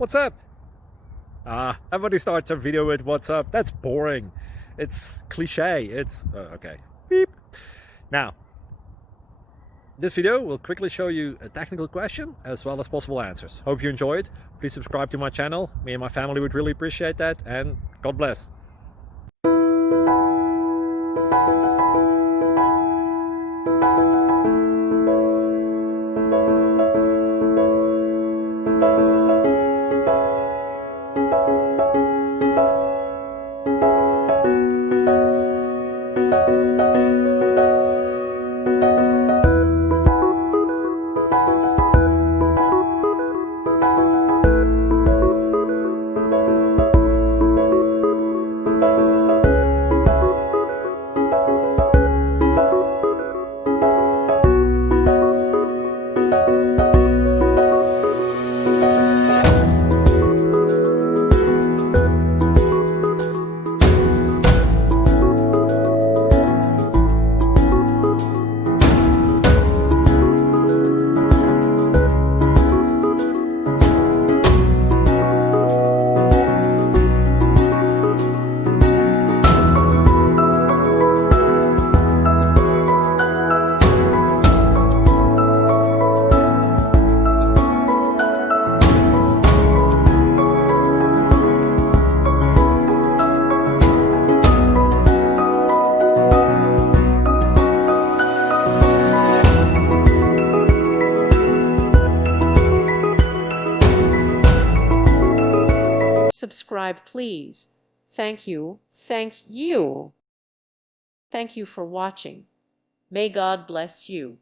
What's up? Everybody starts a video with what's up. That's boring. It's cliche. It's okay. Beep. Now, this video will quickly show you a technical question as well as possible answers. Hope you enjoyed. Please subscribe to my channel. Me and my family would really appreciate that, and God bless. Subscribe, please. Thank you. Thank you. Thank you for watching. May God bless you.